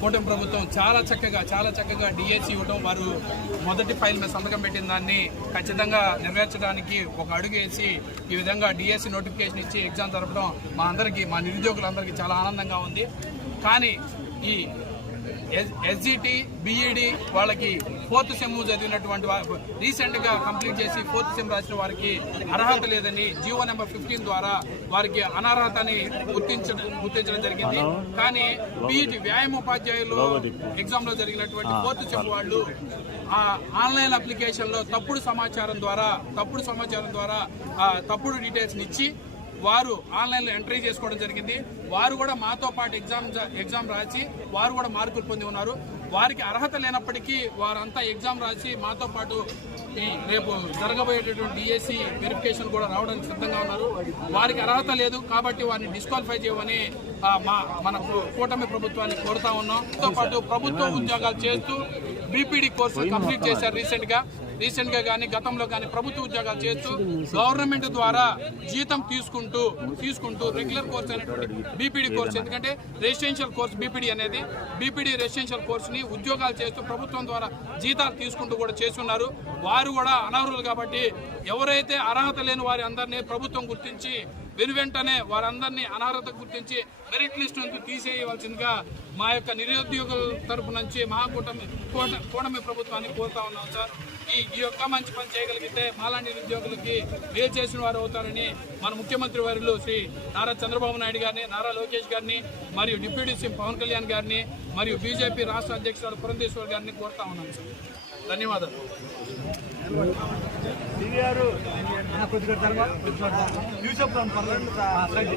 కూటమి ప్రభుత్వం చాలా చక్కగా చాలా చక్కగా డిఎస్సి ఇవ్వడం వారు మొదటి ఫైల్ మీద సంతకం పెట్టిన దాన్ని ఖచ్చితంగా నెరవేర్చడానికి ఒక అడుగు వేసి ఈ విధంగా డిఎస్సి నోటిఫికేషన్ ఇచ్చి ఎగ్జామ్ జరపడం మా అందరికీ మా నిరుద్యోగులందరికీ చాలా ఆనందంగా ఉంది. కానీ ఈ ఎస్జిటి బిఈడి వాళ్ళకి ఫోర్త్ సెమ్ చదివినటువంటి రీసెంట్గా కంప్లీట్ చేసి ఫోర్త్ సెమ్ రాసిన వారికి అర్హత లేదని జియో నెంబర్ ఫిఫ్టీన్ ద్వారా వారికి అనర్హతని గుర్తించడం గుర్తించడం జరిగింది. కానీ బిఈటి వ్యాయామ ఉపాధ్యాయులు ఎగ్జామ్లో జరిగినటువంటి ఫోర్త్ సెమ్ వాళ్ళు ఆ ఆన్లైన్ అప్లికేషన్లో తప్పుడు సమాచారం ద్వారా తప్పుడు సమాచారం ద్వారా ఆ తప్పుడు డీటెయిల్స్ ఇచ్చి వారు ఆన్లైన్లో ఎంట్రీ చేసుకోవడం జరిగింది. వారు కూడా మాతో పాటు ఎగ్జామ్ ఎగ్జామ్ రాసి వారు కూడా మార్కులు పొంది ఉన్నారు. వారికి అర్హత లేనప్పటికీ వారంతా ఎగ్జామ్ రాసి మాతో పాటు ఈ రేపు జరగబోయేటటువంటి డిఎస్సి వెరిఫికేషన్ కూడా రావడానికి సిద్ధంగా ఉన్నారు. వారికి అర్హత లేదు కాబట్టి వారిని డిస్క్వాలిఫై చేయమని మా మన కూటమి ప్రభుత్వాన్ని కోరుతా ఉన్నాం. తో పాటు ప్రభుత్వ ఉద్యోగాలు చేస్తూ బీపీడీ కోర్సు కంప్లీట్ చేశారు రీసెంట్ రీసెంట్గా రీసెంట్గా కానీ గతంలో కానీ ప్రభుత్వ ఉద్యోగాలు చేస్తూ గవర్నమెంట్ ద్వారా జీతం తీసుకుంటూ తీసుకుంటూ రెగ్యులర్ కోర్స్ అనేటువంటి బీపీడీ కోర్స్ ఎందుకంటే రెసిడెన్షియల్ కోర్స్ బీపీడీ అనేది బీపీడీ రెసిడెన్షియల్ కోర్స్ని ఉద్యోగాలు చేస్తూ ప్రభుత్వం ద్వారా జీతాలు తీసుకుంటూ కూడా చేస్తున్నారు. వారు కూడా అనర్హులు కాబట్టి ఎవరైతే అర్హత లేని వారి అందరినీ ప్రభుత్వం గుర్తించి వెను వెంటనే వారందరినీ అనర్హత గుర్తించి మెరిట్ లిస్ట్ నుంచి తీసేయవలసిందిగా మా యొక్క నిరుద్యోగుల తరపు నుంచి మహాకూటమి కూట- కూటమి ప్రభుత్వాన్ని కోరుతా ఉన్నాం సార్. ఈ ఈ యొక్క మంచి పని చేయగలిగితే మాలాంటి నిరుద్యోగులకి మేలు చేసిన వారు అవుతారని మన ముఖ్యమంత్రి వారిలో శ్రీ నారా చంద్రబాబు నాయుడు గారిని నారా లోకేష్ గారిని మరియు డిప్యూటీ సీఎం పవన్ కళ్యాణ్ గారిని మరియు బీజేపీ రాష్ట్ర అధ్యక్షుడు పురంధేశ్వర్ గారిని కోరుతా ఉన్నాం సార్. ధన్యవాదాలు. కొద్దిగా తర్వాత న్యూస్ చెప్తాను పర్లేదు సైడ్